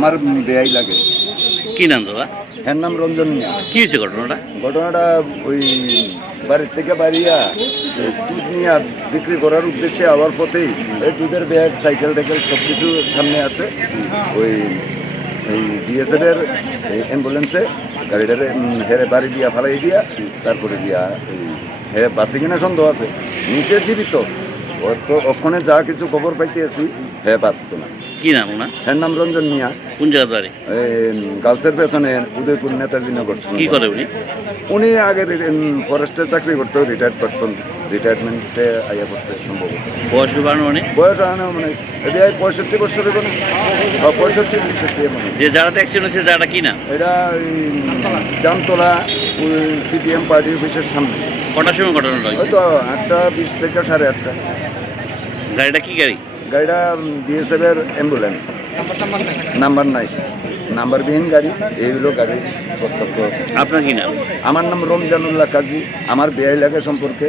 আমার বেয়াই লাগে। কি নাম দাদা? এর নাম রঞ্জন মিয়া। কি হয়েছে ঘটনাটা? ঘটনাটা ওই বাড়ির থেকে বাড়িয়া দুধ নিয়ে বিক্রি করার উদ্দেশ্যে আবার পথেই এই দুধের ব্যাগ সাইকেল টাইকেল সব কিছু সামনে আছে। ওই এই বিএসএফের অ্যাম্বুলেন্সে গাড়িটারে হেরে বাড়ি দিয়া ফালাই দিয়া তারপরে দিয়া হে বাসে কিনা সন্দেহ আছে, নিচে জীবিত। ওর তো ওখানে যা কিছু খবর পাইতেছি হে বাঁচত না। কি নাম ওনার? এর নাম রঞ্জন মিয়া। কোন জায়গার বাড়ি? গার্লসের পেছনে উদয়পুর নেতাজি নগর। কি করে উনি? উনি আগে ফরেস্টে চাকরি করতো, রিটায়ার্ড পারসন, রিটায়ারমেন্টে আইয়া করছে সম্ভবত। বয়স বাড়ানো মানে? বয়স মানে এটা 65 বছর হবে না, 65-66 মানে। যে যারা অ্যাক্সিডেন্ট হয়েছে যারা কি না? এটা জামতলা সিপিএম পার্টি অফিসের সামনে। কটার সময় ঘটনাটা হয়েছে? হয়তো 8:20 থেকে 8:30। গাড়িটা কি গাড়ি? গাড়িটা বিএসএফের অ্যাম্বুলেন্স, নাম্বার নাই, নাম্বারবিহীন গাড়ি। এইগুলো গাড়ি প্রত্যক্ষ। আপনার কি নাম? আমার নাম রমজানুল্লাহ কাজী। আমার বেয়াই লাগে সম্পর্কে